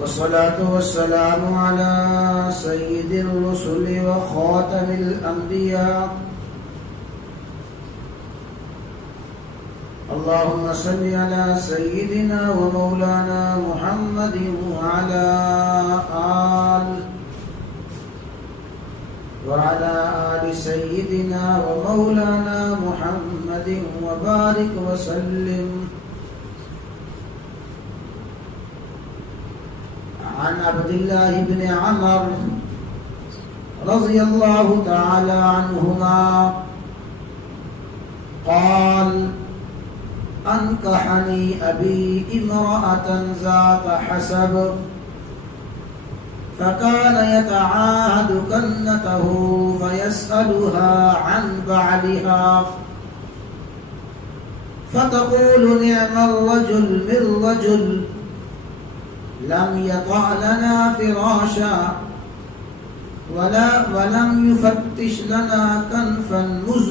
والصلاة والسلام على سيد الرسل وخاتم الأنبياء اللهم صل على سيدنا ومولانا محمد وعلى آل سيدنا ومولانا محمد وبارك وسلم. عن عبد الله بن عمر رضي الله تعالى عنهما قال: أنكحني أبي امرأة ذات حسب فكان يتعاهد كنته فيسألها عن بعلها فتقول: نعم الرجل من رجل لم يطع لنا فراشا ولم يفتش لنا كنفا مذ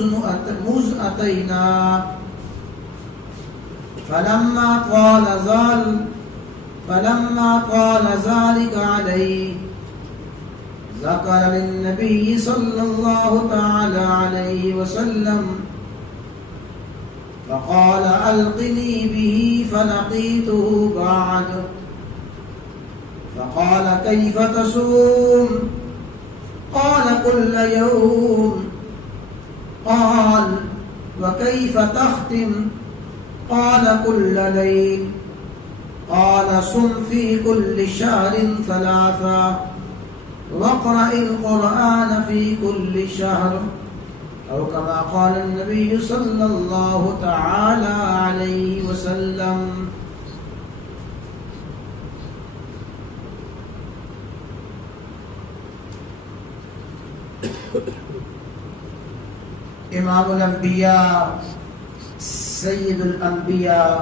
أتينا. فلما طال ذلك عليه ذكر للنبي صلى الله تعالى عليه وسلم فقال: ألقني به. فلقيته بعد فقال: كيف تصوم؟ قال: كل يوم. قال: وكيف تختم؟ قال: كل ليل. قال: صم في كل شهر 3 واقرأ القرآن في كل شهر، أو كما قال النبي صلى الله تعالى عليه وسلم. امام الانبیاء، سید الانبیاء،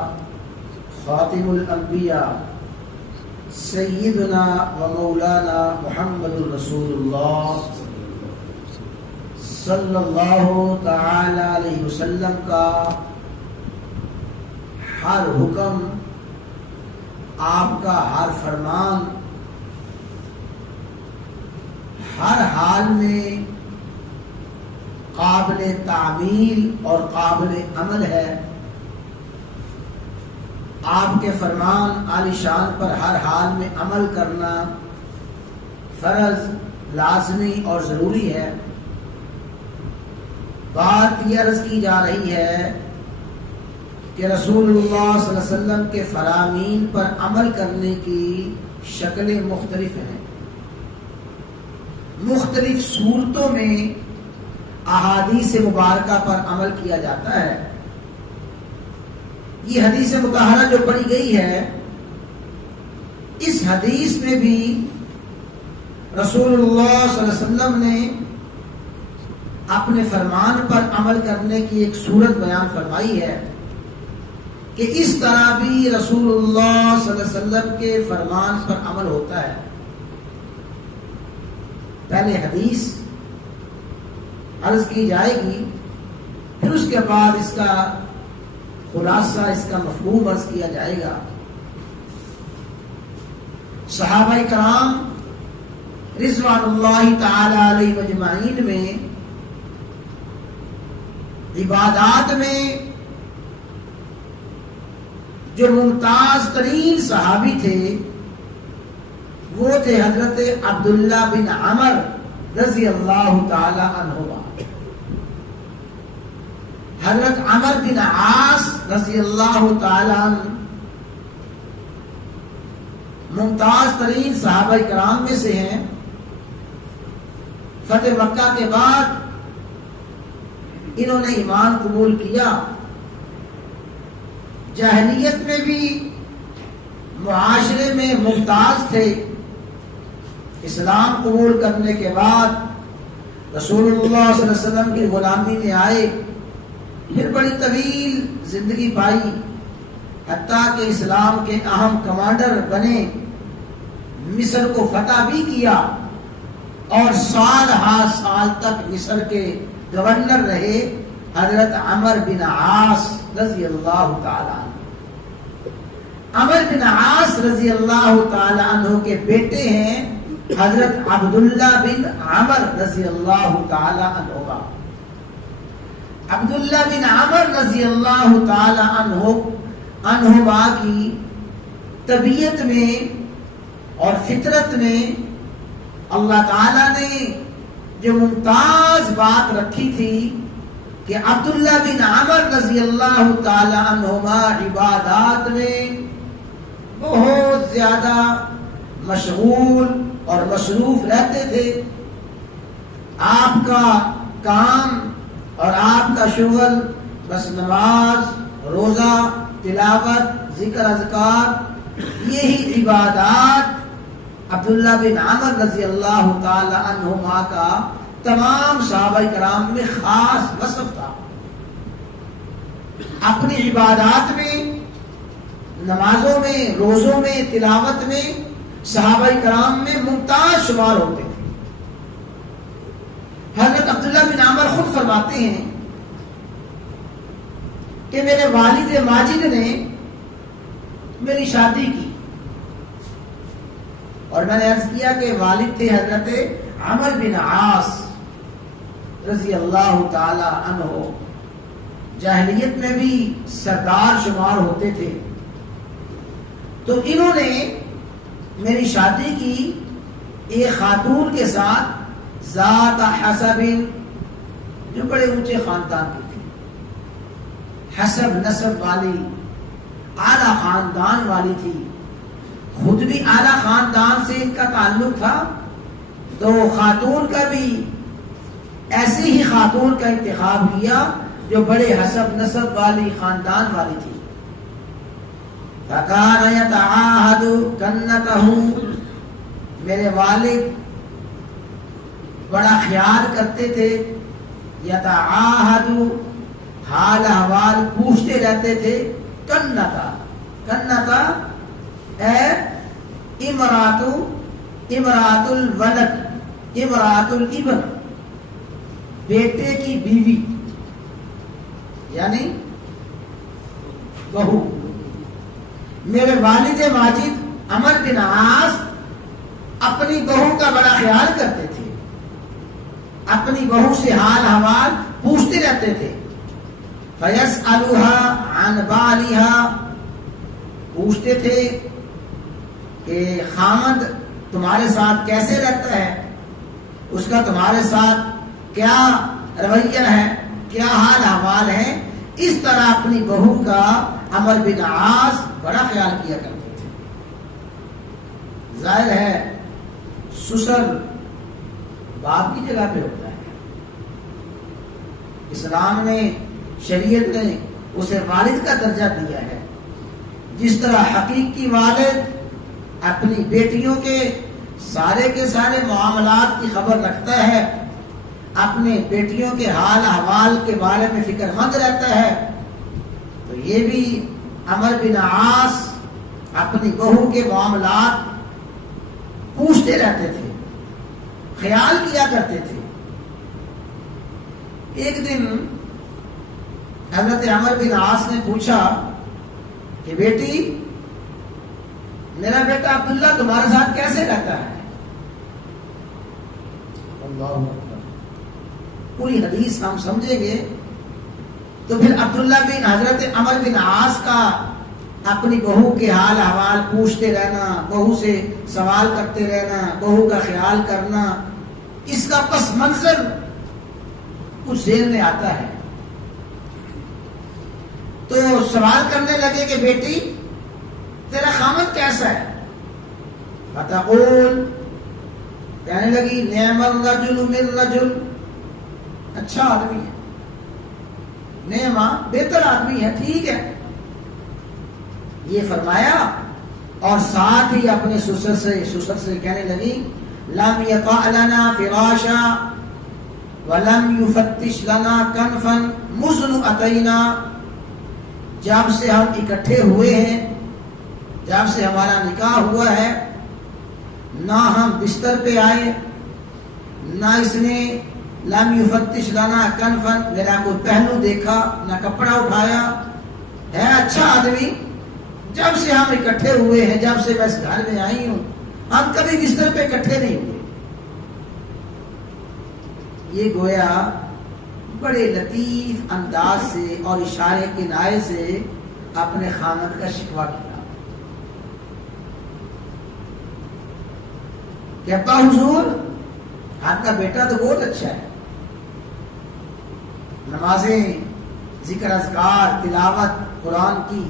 خاتم الانبیاء، سیدنا و مولانا محمد رسول اللہ صلی اللہ تعالی علیہ وسلم کا ہر حکم، آپ کا ہر فرمان ہر حال میں قابل تعمیل اور قابل عمل ہے. آپ کے فرمان عالی شان پر ہر حال میں عمل کرنا فرض، لازمی اور ضروری ہے. بات یہ عرض کی جا رہی ہے کہ رسول اللہ صلی اللہ علیہ وسلم کے فرامین پر عمل کرنے کی شکلیں مختلف ہیں. مختلف صورتوں میں احادیث مبارکہ پر عمل کیا جاتا ہے. یہ حدیث مطہرہ جو پڑھی گئی ہے، اس حدیث میں بھی رسول اللہ صلی اللہ علیہ وسلم نے اپنے فرمان پر عمل کرنے کی ایک صورت بیان فرمائی ہے کہ اس طرح بھی رسول اللہ صلی اللہ علیہ وسلم کے فرمان پر عمل ہوتا ہے. پہلے حدیث عرض کی جائے گی، پھر اس کے بعد اس کا خلاصہ، اس کا مفہوم عرض کیا جائے گا. صحابہ کرام رضوان اللہ تعالی علیہ مجمعین میں عبادات میں جو ممتاز ترین صحابی تھے وہ تھے حضرت عبداللہ بن عمر رضی اللہ تعالی عنہما. حضرت عمر بن عاص رضی اللہ تعالی عنہ ممتاز ترین صحابہ کرام میں سے ہیں. فتح مکہ کے بعد انہوں نے ایمان قبول کیا. جاہلیت میں بھی معاشرے میں ممتاز تھے. اسلام قبول کرنے کے بعد رسول اللہ صلی اللہ علیہ وسلم کی غلامی میں آئے، پھر بڑی طویل زندگی پائی، حتیٰ کہ اسلام کے اہم کمانڈر بنے، مصر کو فتح بھی کیا اور سال ہا سال تک مصر کے گورنر رہے حضرت عمر بن عاص رضی اللہ تعالی عنہ. عمر بن عاص رضی اللہ تعالی عنہ کے بیٹے ہیں حضرت عبداللہ بن عمر رضی اللہ تعالی عنہ. عبداللہ بن عمر رضی اللہ تعالی عنہما کی طبیعت میں اور فطرت میں اللہ تعالیٰ نے جو ممتاز بات رکھی تھی کہ عبداللہ بن عمر رضی اللہ تعالی عنہما عبادات میں بہت زیادہ مشغول اور مصروف رہتے تھے. آپ کا کام اور آپ کا شغل بس نماز، روزہ، تلاوت، ذکر اذکار، یہی عبادات عبداللہ بن عمر رضی اللہ تعالی عنہما کا تمام صحابہ کرام میں خاص وصف تھا. اپنی عبادات میں، نمازوں میں، روزوں میں، تلاوت میں صحابہ کرام میں ممتاز شمار ہوتے تھے. حضرت عبداللہ بن عمر خود فرماتے ہیں کہ میرے والد ماجد نے میری شادی کی اور میں نے عرض کیا کہ والد تھے حضرت عمر بن عاص رضی اللہ تعالی عنہ، جاہلیت میں بھی سردار شمار ہوتے تھے. تو انہوں نے میری شادی کی ایک خاتون کے ساتھ ذات حسب، جو بڑے اونچے خاندان کی تھی، حسب نسب والی، اعلیٰ خاندان والی تھی. خود بھی اعلیٰ خاندان سے ان کا تعلق تھا تو خاتون کا بھی ایسی ہی خاتون کا انتخاب کیا جو بڑے حسب نسب والی خاندان والی تھی. فَكَانَ يَتَعَاهَدُ كَنَّتَهُ، میرے والد بڑا خیال کرتے تھے. یتعاہد، حال احوال پوچھتے رہتے تھے. کنتا اے امرات الولد، امرات الابن، بیٹے کی بیوی یعنی بہو. میرے والد ماجد عمر بن عاص اپنی بہو کا بڑا خیال کرتے تھے، اپنی بہو سے حال احوال پوچھتے رہتے تھے. فَيَسْأَلُهَا عَنْ بَالِهَا، پوچھتے تھے کہ خامد تمہارے ساتھ کیسے رہتا ہے، اس کا تمہارے ساتھ کیا رویہ ہے، کیا حال احوال ہے. اس طرح اپنی بہو کا عمر بن عاص بڑا خیال کیا کرتے تھے. ظاہر ہے سسر باپ کی جگہ پہ ہوتا ہے. اسلام نے، شریعت نے اسے والد کا درجہ دیا ہے. جس طرح حقیقی والد اپنی بیٹیوں کے سارے معاملات کی خبر رکھتا ہے، اپنے بیٹیوں کے حال احوال کے بارے میں فکر مند رہتا ہے، تو یہ بھی عمر بن عاص اپنی بہو کے معاملات پوچھتے رہتے تھے، خیال کیا کرتے تھے. ایک دن حضرت عمر بن عاص نے پوچھا کہ بیٹی، میرا بیٹا عبداللہ تمہارے ساتھ کیسے رہتا ہے؟ اللہ اکبر. پوری حدیث ہم سمجھیں گے تو پھر عبداللہ بن حضرت عمر بن عاص کا اپنی بہو کے حال احوال پوچھتے رہنا، بہو سے سوال کرتے رہنا، بہو کا خیال کرنا، اس کا پس منظر کچھ ذہن میں آتا ہے. تو سوال کرنے لگے کہ بیٹی تیرا خامد کیسا ہے؟ فتقول، کہنے لگی نعم الرجل من رجل، اچھا آدمی ہے، نعمہ بہتر آدمی ہے، ٹھیک ہے. یہ فرمایا اور ساتھ ہی اپنے سسر سے کہنے لگی لم یطع لنا فراشا ولم یفتش لنا کنفا مذ اتینا، جب سے ہم اکٹھے ہوئے ہیں، جب سے ہمارا نکاح ہوا ہے، نہ ہم بستر پہ آئے، نہ اس نے لم یفتش لنا کنفا، میرا کوئی پہلو دیکھا، نہ کپڑا اٹھایا. ہے اچھا آدمی، جب سے ہم اکٹھے ہوئے ہیں، جب سے میں اس گھر میں آئی ہوں، ہم کبھی بستر پہ اکٹھے نہیں ہوئے۔ یہ گویا بڑے لطیف انداز سے اور اشارے کنائے سے اپنے خامد کا شکوہ کیا کہ ابا حضور، آپ کا بیٹا تو بہت اچھا ہے، نمازیں، ذکر اذکار، تلاوت قرآن کی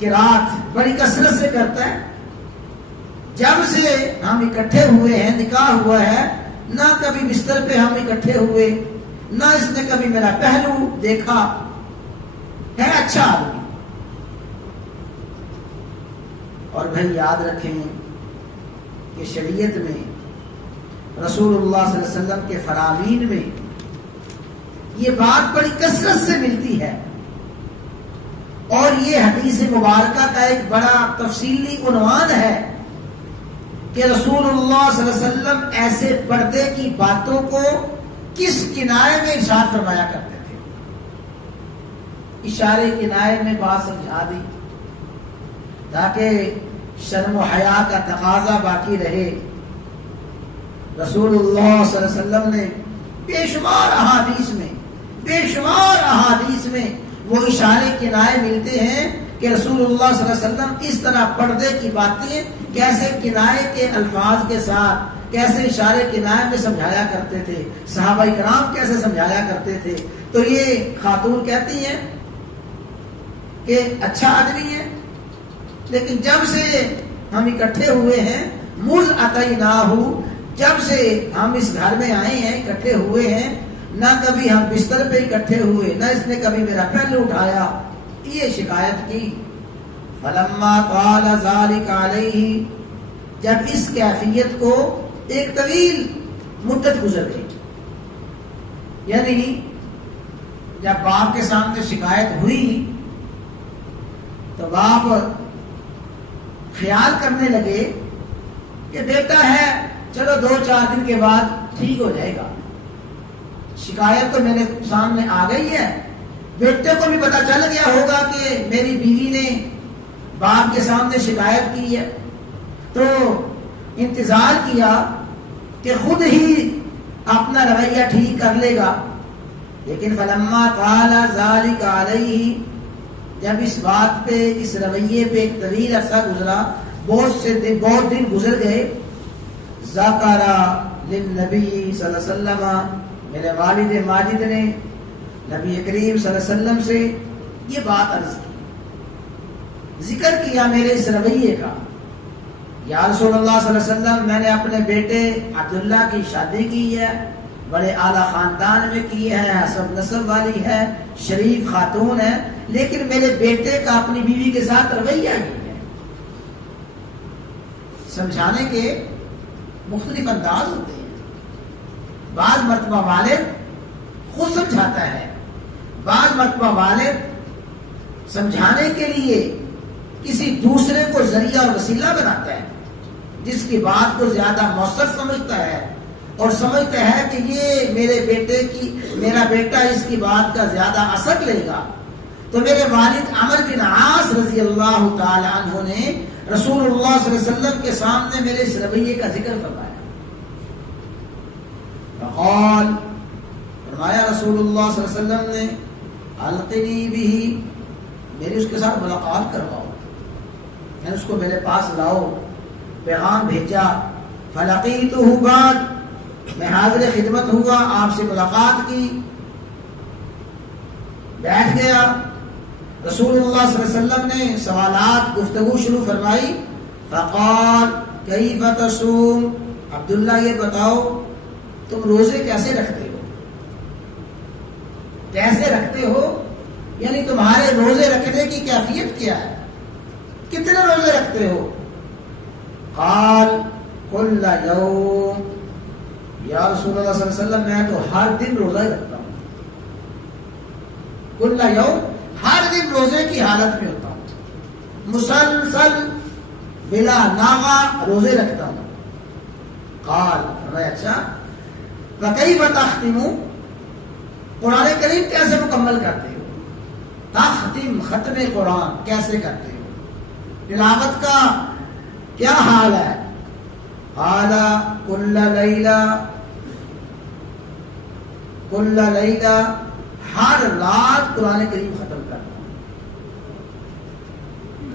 قرات بڑی کثرت سے کرتا ہے، جب سے ہم اکٹھے ہوئے ہیں، نکاح ہوا ہے، نہ کبھی بستر پہ ہم اکٹھے ہوئے، نہ اس نے کبھی میرا پہلو دیکھا، ہے اچھا آدمی۔ اور بھائی یاد رکھیں کہ شریعت میں رسول اللہ صلی اللہ علیہ وسلم کے فرامین میں یہ بات بڑی کثرت سے ملتی ہے، اور یہ حدیث مبارکہ کا ایک بڑا تفصیلی عنوان ہے کہ رسول اللہ صلی اللہ علیہ وسلم ایسے پردے کی باتوں کو کس کنائے میں ارشاد فرمایا کرتے تھے۔ اشارے کنائے میں بات سمجھا دی تاکہ شرم و حیا کا تقاضا باقی رہے۔ رسول اللہ صلی اللہ علیہ وسلم نے بے شمار احادیث میں وہ اشارے کنائے ملتے ہیں کہ رسول اللہ صلی اللہ علیہ وسلم اس طرح پردے کی باتیں کیسے کنائے کے الفاظ کے ساتھ، کیسے اشارے کنائے میں سمجھایا کرتے تھے، صحابہ کرام کیسے سمجھایا کرتے تھے۔ تو یہ خاتون کہتی ہیں کہ اچھا آدمی ہے، لیکن جب سے ہم اکٹھے ہوئے ہیں، مُذْ أَتَيْنَاهُ، جب سے ہم اس گھر میں آئے ہیں، اکٹھے ہوئے ہیں، نہ کبھی ہم بستر پہ اکٹھے ہوئے، نہ اس نے کبھی میرا پہلو اٹھایا، یہ شکایت کی۔ فَلَمَّا طَالَ ذَلِكَ عَلَيْهِ، جب اس کیفیت کو ایک طویل مدت گزر گئی، یعنی جب باپ کے سامنے شکایت ہوئی تو باپ خیال کرنے لگے کہ بیٹا ہے، چلو 2-4 دن کے بعد ٹھیک ہو جائے گا، شکایت تو میرے سامنے آ گئی ہے، بیٹے کو بھی پتا چل گیا ہوگا کہ میری بیوی نے باپ کے سامنے شکایت کی ہے، تو انتظار کیا کہ خود ہی اپنا رویہ ٹھیک کر لے گا۔ لیکن فلما طال ذلك علیہ، جب اس بات پہ، اس رویے پہ ایک طویل عرصہ گزرا، بہت دن گزر گئے، ذکر للنبی صلی اللہ علیہ وسلم، میرے والد ماجد نے نبی کریم صلی اللہ علیہ وسلم سے یہ بات عرض کی، ذکر کیا میرے اس رویے کا، یا رسول اللہ صلی اللہ علیہ وسلم، میں نے اپنے بیٹے عبداللہ کی شادی کی ہے، بڑے اعلیٰ خاندان میں کی ہے، حسب نسب والی ہے، شریف خاتون ہے، لیکن میرے بیٹے کا اپنی بیوی کے ساتھ رویہ ہی ہے۔ سمجھانے کے مختلف انداز ہوتے ہیں، بعض مرتبہ والد خود سمجھاتا ہے، بعض مرتبہ والد سمجھانے کے لیے کسی دوسرے کو ذریعہ اور وسیلہ بناتا ہے، جس کی بات کو زیادہ مؤثر سمجھتا ہے اور سمجھتا ہے کہ یہ میرا بیٹا اس کی بات کا زیادہ اثر لے گا۔ تو میرے والد عمر بن عاص رضی اللہ تعالی عنہ نے رسول اللہ صلی اللہ علیہ وسلم کے سامنے میرے اس رویے کا ذکر فرمایا، فقال، فرمایا رسول اللہ صلی اللہ علیہ وسلم نے، القنی بھی، میری اس کے ساتھ ملاقات کرواؤ، یعنی اس کو میرے پاس لاؤ، پیغام بھیجا، فلقیتہ بعد، میں حاضر خدمت ہوا، آپ سے ملاقات کی، بیٹھ گیا، رسول اللہ صلی اللہ علیہ وسلم نے سوالات، گفتگو شروع فرمائی، فقال کیف تصوم، عبداللہ یہ بتاؤ تم روزے کیسے رکھتے ہو، کیسے رکھتے ہو، یعنی تمہارے روزے رکھنے کی کیفیت کیا ہے، کتنے روزے رکھتے ہو؟ قال کل یوم، یا رسول اللہ صلی اللہ علیہ وسلم میں تو ہر دن روزہ رکھتا ہوں، کل یوم، ہر دن روزے کی حالت میں ہوتا ہوں، مسلسل بلا ناغہ روزے رکھتا ہوں۔ قال، اچھا، وکیف تختم، قرآن کریم کیسے مکمل کرتے ہو؟ تختم، ختم قرآن کیسے کرتے ہو؟ تلاوت کا کیا حال ہے؟ قال کل لیلہ ہر رات قرآن کریم ختم کرنا.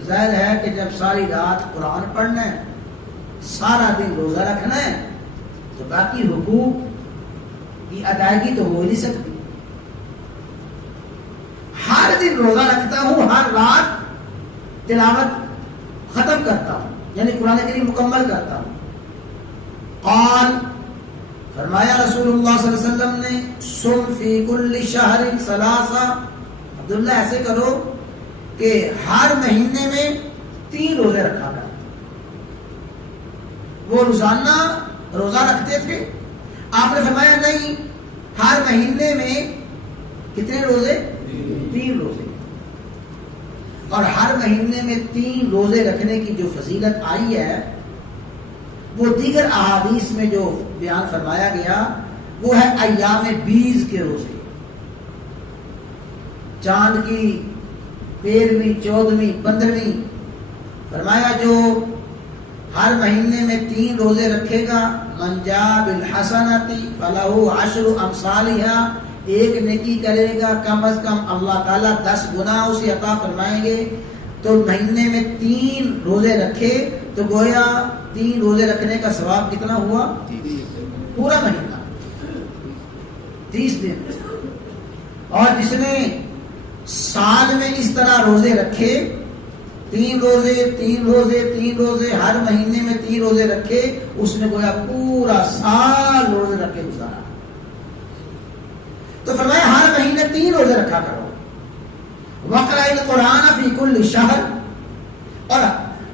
ظاہر ہے کہ جب ساری رات قرآن پڑھنا ہے، سارا دن روزہ رکھنا ہے، تو باقی حقوق کی ادائیگی تو ہو ہی نہیں سکتی. ہر دن روزہ رکھتا ہوں، ہر رات تلاوت ختم کرتا ہوں، یعنی قرآن کریم مکمل کرتا ہوں. قال فرمایا رسول اللہ صلی اللہ علیہ وسلم نے صم فی کل شہر ثلاثہ، عبداللہ ایسے کرو کہ ہر مہینے میں 3 روزے رکھا کرو. وہ روزانہ روزہ رکھتے تھے، آپ نے فرمایا نہیں، ہر مہینے میں کتنے روزے؟ 3 روزے. اور ہر مہینے میں 3 روزے رکھنے کی جو فضیلت آئی ہے وہ دیگر احادیث میں جو بیان فرمایا گیا وہ ہے ایام 20 کے روزے، چاند کی 13ویں 14ویں 15ویں. فرمایا جو ہر مہینے میں 3 روزے رکھے گا، من جاء بالحسنۃ فلہ 10 امثالها، ایک نیکی کرے گا کم از کم اللہ تعالیٰ 10 گنا اسے عطا فرمائیں گے. تو مہینے میں 3 روزے رکھے تو گویا 3 روزے رکھنے کا ثواب کتنا ہوا؟ پورا مہینہ 30 دن. اور جس نے سال میں اس طرح روزے رکھے، 3 روزے 3 روزے 3 روزے، ہر مہینے میں 3 روزے رکھے، اس نے گویا پورا سال روزے رکھ کے گزارا. تو فرمایا ہر مہینے 3 روزے رکھا کرو. وقرأ القرآن فی کل شہر، اور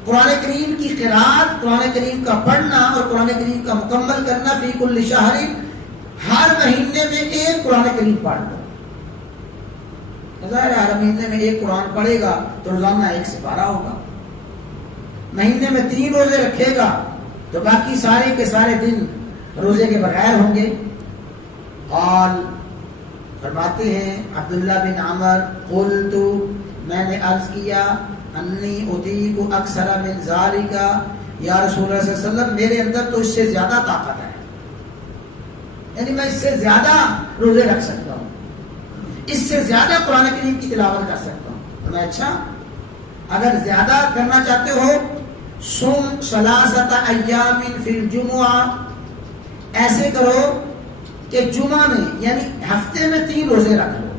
قرآن کریم کی قرات، قرآن کریم کا پڑھنا اور قرآن کریم کا مکمل کرنا، فی کل شہر، ہر مہینے میں 1 قرآن کریم پڑھ لو. ظاہر ہے ہر مہینے میں 1 قرآن پڑھے گا تو روزانہ 1 سپارہ ہوگا. مہینے میں 3 روزے رکھے گا تو باقی سارے کے سارے دن روزے کے بغیر ہوں گے. قال فرماتے ہیں عبداللہ بن عمر، قلت، میں نے عرض کیا، انی اطیق اکثر من ذالک، یا رسول اللہ صلی اللہ علیہ وسلم میرے اندر تو اس سے زیادہ طاقت ہے، یعنی میں اس سے زیادہ روزے رکھ سکتا ہوں، اس سے زیادہ قرآن کریم کی تلاوت کر سکتا ہوں. تو میں اچھا اگر زیادہ کرنا چاہتے ہو، صم 3 ایام فی الجمعہ، ایسے کرو کہ جمعہ میں یعنی ہفتے میں 3 روزے رکھ لو.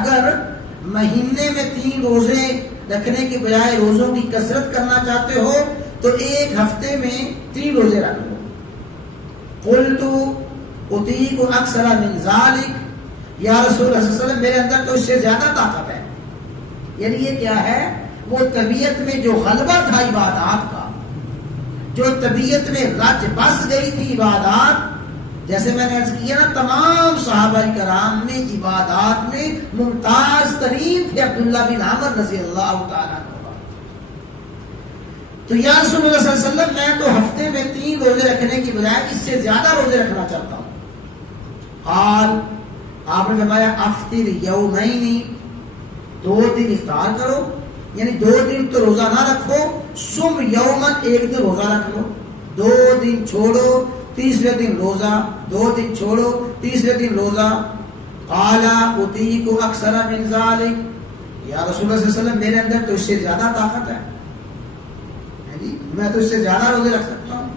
اگر مہینے میں 3 روزے رکھنے کے بجائے روزوں کی کثرت کرنا چاہتے ہو تو ایک ہفتے میں 3 روزے رکھ لو. قلت اطیق اکثر من ذالک، یا رسول اللہ صلی اللہ علیہ وسلم میرے اندر تو اس سے زیادہ طاقت ہے. یعنی یہ کیا ہے؟ وہ طبیعت میں جو غلبہ تھا عبادات کا، جو طبیعت میں رچ بس گئی تھی عبادات، جیسے میں نے عرض کیا نا، تمام صحابہ کرام میں عبادات میں ممتاز ترین تھے عبداللہ بن عمر رضی اللہ تعالیٰ عنہ. تو یا رسول اللہ صلی اللہ علیہ وسلم میں تو ہفتے میں 3 روزے رکھنے کی بجائے اس سے زیادہ روزے رکھنا چاہتا ہوں. قال، آپ نے فرمایا افطر یومین، 2 دن افطار کرو، یعنی 2 دن تو روزہ نہ رکھو. صم یومن، 1 دن روزہ رکھ لو، 2 دن چھوڑو، تیسرے دن روزہ، 2 دن چھوڑو، تیسرے دن روزہ. قال اطیق اکثر من ذالک، یا رسول اللہ صلی اللہ علیہ وسلم میرے اندر تو اس سے زیادہ طاقت ہے، میں تو اس سے زیادہ روزے رکھ سکتا ہوں.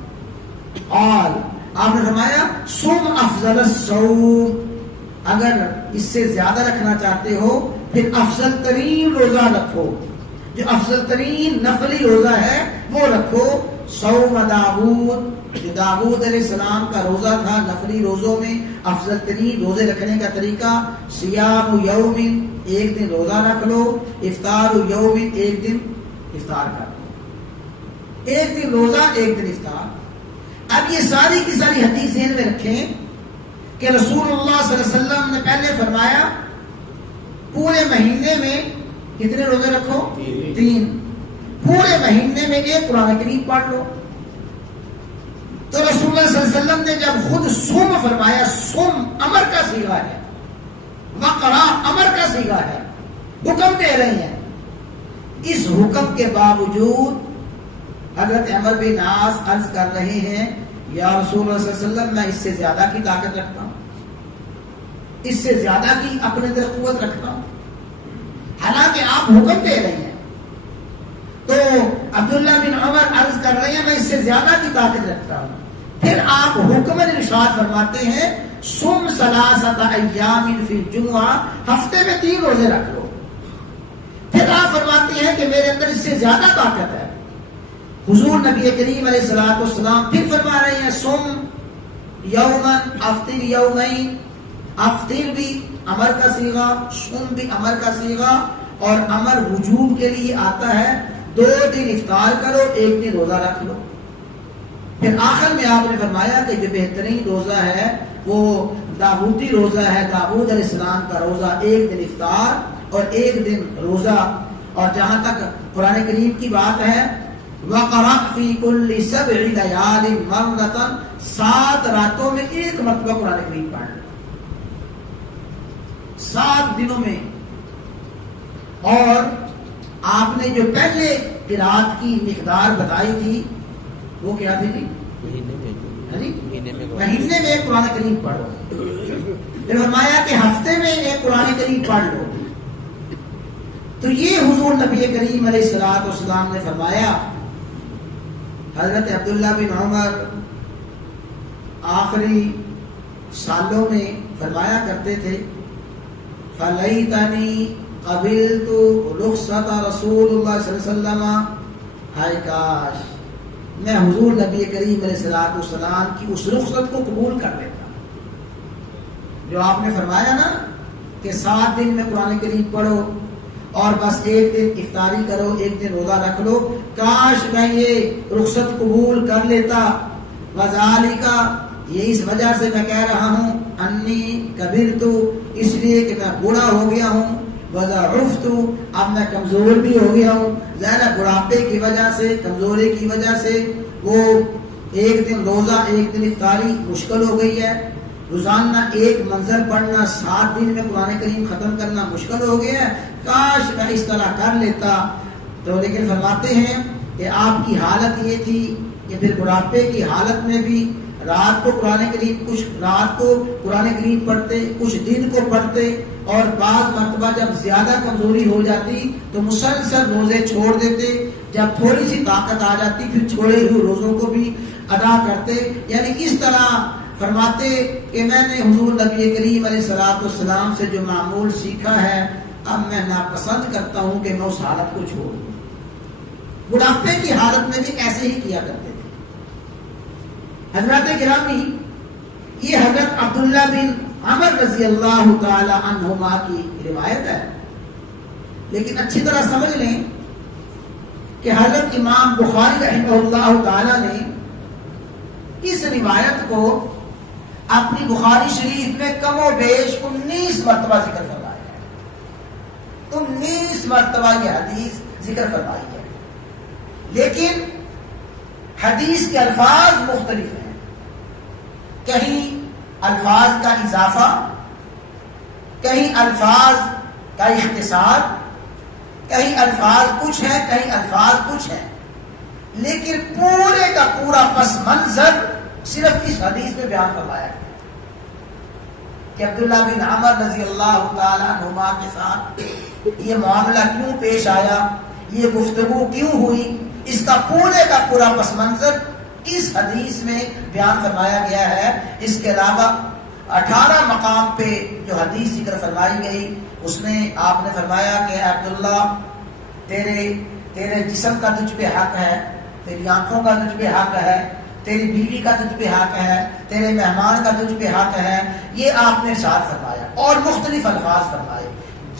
قال، آپ نے فرمایا صم افضل الصوم، اگر اس سے زیادہ رکھنا چاہتے ہو پھر افضل ترین روزہ رکھو، جو افضل ترین نفلی روزہ ہے وہ رکھو. صوم داؤد، جو داؤد علیہ السلام کا روزہ تھا، نفلی روزوں میں افضل ترین روزے رکھنے کا طریقہ صیام یوم، 1 دن روزہ رکھ لو، افطار یوم، 1 دن افطار کر لو، 1 دن روزہ 1 دن افطار. اب یہ ساری کی ساری حدیث ذہن میں رکھیں کہ رسول اللہ صلی اللہ علیہ وسلم نے پہلے فرمایا پورے مہینے میں کتنے روزے رکھو؟ 3. پورے مہینے میں 1 قرآن کریم پڑھ لو. تو رسول اللہ صلی اللہ علیہ وسلم نے جب خود صوم فرمایا، صوم امر کا صیغہ ہے، وقرا امر کا صیغہ ہے، حکم دے رہے ہیں. اس حکم کے باوجود حضرت عمر بن عاص عرض کر رہے ہیں یا رسول اللہ صلی اللہ علیہ وسلم میں اس سے زیادہ کی طاقت رکھتا ہوں، اس سے زیادہ کی اپنے اندر قوت رکھتا ہوں، حالانکہ آپ حکم دے رہے ہیں۔ تو عبداللہ بن عمر عرض کر رہے ہیں میں اس سے زیادہ کی طاقت رکھتا ہوں۔ پھر آپ حکم ارشاد فرماتے ہیں سم ثلاثۃ ایام فی الجمعہ، ہفتے میں 3 روزے رکھ لو۔ پھر آپ فرماتے ہیں کہ میرے اندر اس سے زیادہ طاقت ہے۔ حضور نبی کریم علیہ الصلوۃ والسلام پھر فرما رہے ہیں سم یومن افطر یومین، افطر بھی امر کا صیغہ، سم بھی امر کا صیغہ، اور امر وجوب کے لیے آتا ہے 2 دن افطار کرو 1 دن روزہ رکھ لو۔ پھر آخر میں آپ نے فرمایا کہ جو بہترین روزہ ہے وہ داؤدی روزہ ہے، داؤد علیہ السلام کا روزہ، 1 دن افطار اور 1 دن روزہ۔ اور جہاں تک قرآن کریم کی بات ہے وَقَرَأْ فِي كُلِّ 7 لَيَالٍ مَرَّةً، 7 راتوں میں 1 مرتبہ قرآن کریم پڑھ لو، 7 دنوں میں۔ اور آپ نے جو پہلے قرات کی مقدار بتائی تھی وہ کیا تھی جی؟ مہینے میں 1 قرآن کریم پڑھو۔ پھر فرمایا کہ ہفتے میں 1 قرآن کریم پڑھ لو۔ تو یہ حضور نبی کریم علیہ الصلوۃ والسلام نے فرمایا۔ حضرت عبداللہ بن عمر آخری سالوں میں فرمایا کرتے تھے فَلَيْتَنِي قَبِلْتُ رُخْصَةَ رسول اللہ صلی اللہ علیہ وسلم، ہائے کاش میں حضور نبی کریم علیہ الصلوۃ والسلام کی اس رخصت کو قبول کر لیتا جو آپ نے فرمایا نا کہ 7 دن میں قرآن کریم پڑھو اور بس 1 دن افطاری کرو 1 دن روزہ رکھ لو، کاش میں یہ رخصت قبول کر لیتا۔ وذالک، یہ اس وجہ سے میں کہہ رہا ہوں انی کبرت، اس لیے کہ میں بوڑھا ہو گیا ہوں، وضعفت، اب میں کمزور بھی ہو گیا ہوں، ظاہر بڑھاپے کی وجہ سے، کمزوری کی وجہ سے وہ 1 دن روزہ 1 دن افطاری مشکل ہو گئی ہے، روزانہ 1 منظر پڑھنا 7 دن میں قرآن کریم ختم کرنا مشکل ہو گیا ہے، کاش میں اس طرح کر لیتا۔ تو لیکن فرماتے ہیں کہ آپ کی حالت یہ تھی کہ پھر بڑھاپے کی حالت میں بھی رات کو قرآن کریم، کچھ رات کو قرآن کریم پڑھتے، کچھ دن کو پڑھتے، اور بعض مرتبہ جب زیادہ کمزوری ہو جاتی تو مسلسل روزے چھوڑ دیتے، جب تھوڑی سی طاقت آ جاتی پھر چھوڑے ہوئے روزوں کو بھی ادا کرتے۔ یعنی اس طرح فرماتے کہ میں نے حضور نبی کریم علیہ الصلوۃ والسلام سے جو معمول سیکھا ہے اب میں ناپسند کرتا ہوں کہ میں اس حالت کو چھوڑ دوں۔ بڑھاپے کی حالت میں بھی ایسے ہی کیا کرتے تھے حضرات گرامی۔ یہ حضرت عبداللہ بن عمر رضی اللہ تعالی عنہما کی روایت ہے، لیکن اچھی طرح سمجھ لیں کہ حضرت امام بخاری رحمہ اللہ تعالی نے اس روایت کو اپنی بخاری شریف میں کم و بیش 19 مرتبہ ذکر فرمایا ہے، 19 مرتبہ یہ حدیث ذکر فرمائی ہے، لیکن حدیث کے الفاظ مختلف ہیں، کہیں الفاظ کا اضافہ، کہیں الفاظ کا اختصار، کہیں الفاظ کچھ ہیں کہیں الفاظ کچھ ہیں، لیکن پورے کا پورا پس منظر صرف اس حدیث میں بیان فرمایا گیا کہ عبداللہ بن عمر رضی اللہ تعالیٰ عنہما کے ساتھ یہ معاملہ کیوں پیش آیا، یہ گفتگو کیوں ہوئی، اس کا پورا پس منظر اس حدیث میں بیان فرمایا گیا ہے۔ اس کے علاوہ 18 مقام پہ جو حدیث ذکر فرمائی گئی اس میں آپ نے فرمایا کہ عبداللہ تیرے جسم کا تجھ پہ حق ہے، تیری آنکھوں کا تجھ پہ حق ہے، تیری بیوی کا تجھ پہ حق ہے، تیرے مہمان کا تجھ پہ حق ہے، یہ آپ نے ارشاد فرمایا اور مختلف الفاظ فرمائے۔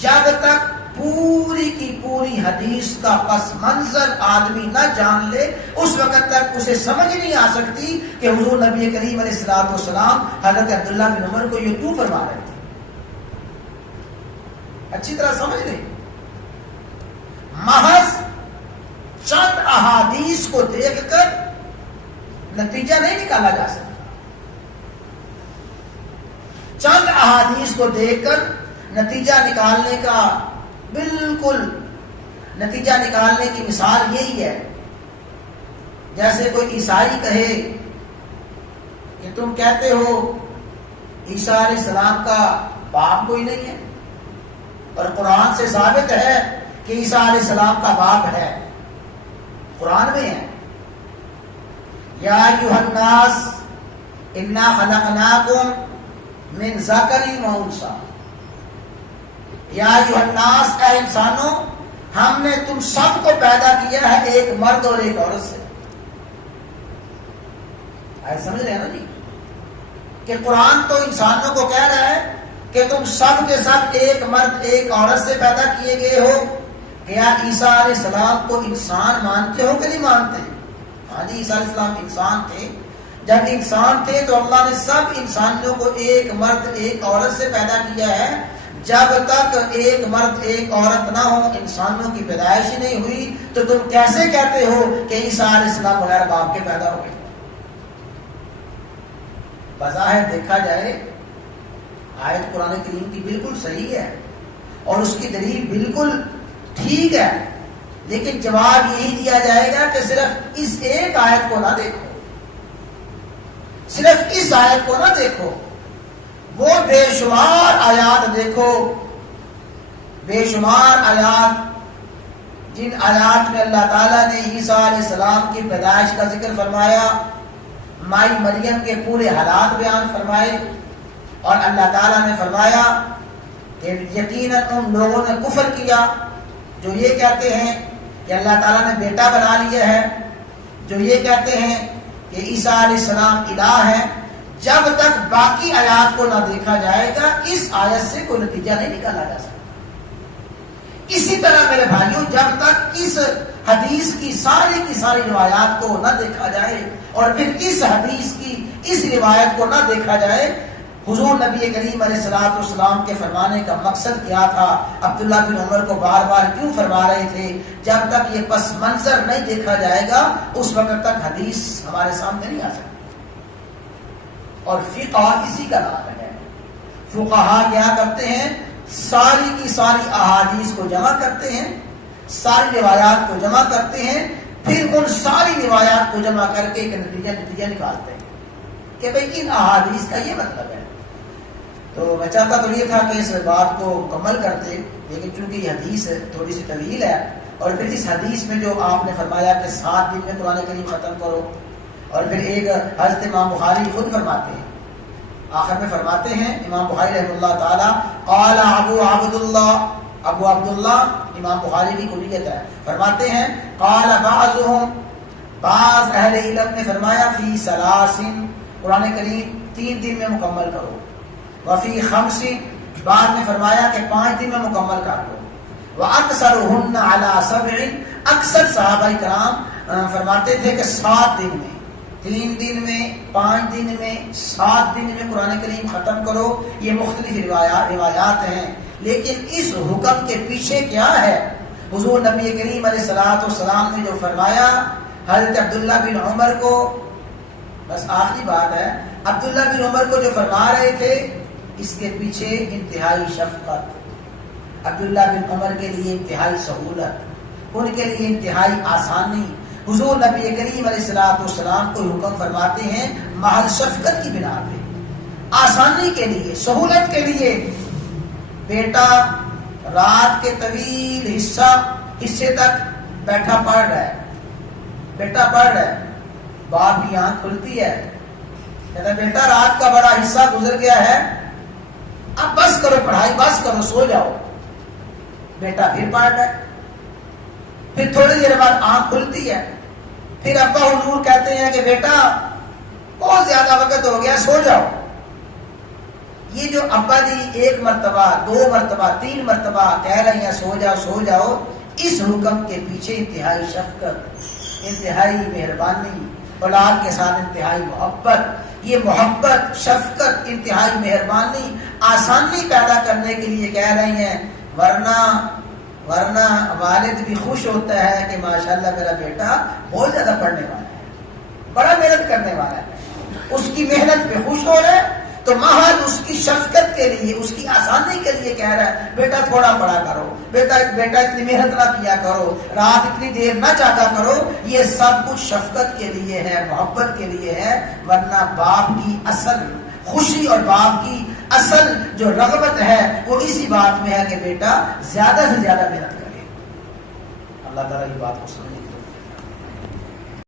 جب تک پوری کی پوری حدیث کا پس منظر آدمی نہ جان لے اس وقت تک اسے سمجھ نہیں آ سکتی کہ حضور نبی کریم علیہ الصلوۃ والسلام حضرت عبداللہ بن عمر کو یہ کیوں فرما رہے تھے۔ اچھی طرح سمجھ لیں، محض چند احادیث کو دیکھ کر نتیجہ نہیں نکالا جا سکتا، چند احادیث کو دیکھ کر نتیجہ نکالنے کا بالکل نتیجہ نکالنے کی مثال یہی ہے، جیسے کوئی عیسائی کہے کہ تم کہتے ہو عیسیٰ علیہ السلام کا باپ کوئی نہیں ہے، اور قرآن سے ثابت ہے کہ عیسیٰ علیہ السلام کا باپ ہے، قرآن میں ہے، یا ایھا الناس انا خلقناکم من ذکر و انثی، یا ایھا الناس، اے انسانوں، ہم نے تم سب کو پیدا کیا ہے ایک مرد اور ایک عورت سے۔ سمجھ رہے ہیں نا جی کہ قرآن تو انسانوں کو کہہ رہا ہے کہ تم سب کے سب ایک مرد ایک عورت سے پیدا کیے گئے ہو۔ کیا عیسیٰ علیہ السلام کو انسان مانتے ہو کہ نہیں مانتے؟ ہاں جی، عیسیٰ علیہ السلام انسان تھے۔ جب انسان تھے تو اللہ نے سب انسانوں کو ایک مرد ایک عورت سے پیدا کیا ہے۔ جب تک ایک مرد ایک عورت نہ ہو، انسانوں کی پیدائش ہی نہیں ہوئی، تو تم کیسے کہتے ہو کہ عیسیٰ علیہ السلام بغیر باپ کے پیدا ہوئے؟ بظاہر دیکھا جائے آیت قرآن کریم کی بالکل صحیح ہے اور اس کی دلیل بالکل ٹھیک ہے، لیکن جواب یہی دیا جائے گا کہ صرف اس ایک آیت کو نہ دیکھو، صرف اس آیت کو نہ دیکھو، وہ بے شمار آیات دیکھو، بے شمار آیات، جن آیات میں اللہ تعالیٰ نے عیسیٰ علیہ السلام کی پیدائش کا ذکر فرمایا، مائی مریم کے پورے حالات بیان فرمائے، اور اللہ تعالیٰ نے فرمایا کہ یقیناً ان لوگوں نے کفر کیا جو یہ کہتے ہیں کہ اللہ تعالیٰ نے بیٹا بنا لیا ہے، جو یہ کہتے ہیں کہ عیسیٰ علیہ السلام الہ ہے۔ جب تک باقی آیات کو نہ دیکھا جائے گا، اس آیت سے کوئی نتیجہ نہیں نکالا جا سکتا۔ اسی طرح میرے بھائیوں، جب تک اس حدیث کی ساری روایات کو نہ دیکھا جائے اور پھر اس حدیث کی اس روایت کو نہ دیکھا جائے، حضور نبی کریم علیہ الصلوۃ والسلام کے فرمانے کا مقصد کیا تھا، عبداللہ بن عمر کو بار بار کیوں فرما رہے تھے، جب تک یہ پس منظر نہیں دیکھا جائے گا اس وقت تک حدیث ہمارے سامنے نہیں آ سکتی۔ اور فقہ اسی کا نام ہے۔ فقہا کیا کرتے ہیں؟ ساری کی ساری احادیث کو جمع کرتے ہیں، ساری روایات کو جمع کرتے ہیں، پھر ان ساری روایات کو جمع کر کے ایک نتیجہ نکالتے ہیں کہ بھئی ان احادیث کا یہ مطلب ہے۔ تو میں چاہتا تو یہ تھا کہ اس بات کو مکمل کرتے، لیکن چونکہ یہ حدیث تھوڑی سی طویل ہے، اور پھر اس حدیث میں جو آپ نے فرمایا کہ 7 دن میں قرآن کریم ختم کرو، اور پھر ایک حضرت امام بخاری خود فرماتے ہیں، آخر میں فرماتے ہیں امام بخاری رحمہ اللہ تعالی، قال ابو عبداللہ امام بخاری کی کلیت ہے، فرماتے ہیں قال بعض اہل علم نے فرمایا فی ثلاث، قرآن کریم 3 دن میں مکمل کرو، وفی 5، بعد میں فرمایا کہ 5 دن میں مکمل کر لو، وَأَكْثَرُهُنَّ عَلَى 7، اکثر صحابہ کرام فرماتے تھے کہ 7 دن میں، 3 دن میں، 5 دن میں، 7 دن میں قرآن کریم ختم کرو۔ یہ مختلف روایات ہیں، لیکن اس حکم کے پیچھے کیا ہے؟ حضور نبی کریم علیہ الصلوۃ والسلام نے جو فرمایا حضرت عبداللہ بن عمر کو، بس آخری بات ہے، عبداللہ بن عمر کو جو فرما رہے تھے، اس کے پیچھے انتہائی شفقت، عبداللہ بن عمر کے لیے انتہائی سہولت، ان کے لیے انتہائی آسانی، حضور نبی کریم علیہ الصلوۃ والسلام کو حکم فرماتے ہیں محض شفقت کی بنا پہ، آسانی کے لیے، سہولت کے لیے۔ بیٹا رات کے طویل حصے تک بیٹھا پڑھ رہا ہے، بیٹا پڑھ رہا ہے، باپ کی آنکھ کھلتی ہے، کہتا ہے بیٹا رات کا بڑا حصہ گزر گیا ہے، اب بس کرو پڑھائی، بس کرو، سو جاؤ۔ بیٹا پھر پڑھ رہا ہے، پھر تھوڑی دیر بعد آنکھ کھلتی ہے، پھر ابا حضور کہتے ہیں کہ بیٹا بہت زیادہ وقت ہو گیا، سو جاؤ۔ یہ جو ابا جی 1 مرتبہ 2 مرتبہ 3 مرتبہ کہہ رہے ہیں سو جاؤ سو جاؤ، اس حکم کے پیچھے انتہائی شفقت، انتہائی مہربانی، اولاد کے ساتھ انتہائی محبت، یہ محبت، شفقت، انتہائی مہربانی، آسانی پیدا کرنے کے لیے کہہ رہے ہیں، ورنہ والد بھی خوش ہوتا ہے کہ ماشاءاللہ میرا بیٹا بہت زیادہ پڑھنے والا ہے، بڑا محنت کرنے والا ہے، اس کی محنت پہ خوش ہو رہے، تو محض اس کی شفقت کے لیے، اس کی آسانی کے لیے کہہ رہا ہے بیٹا تھوڑا پڑھا کرو، بیٹا اتنی محنت نہ کیا کرو، رات اتنی دیر نہ جاگا کرو. یہ سب کچھ شفقت کے لیے ہے، محبت کے لیے ہے. ورنہ باپ کی اصل خوشی اور باپ کی اصل جو رغبت ہے وہ اسی بات میں ہے کہ بیٹا زیادہ سے زیادہ محنت کرے. اللہ تعالیٰ کی بات کو سمجھے.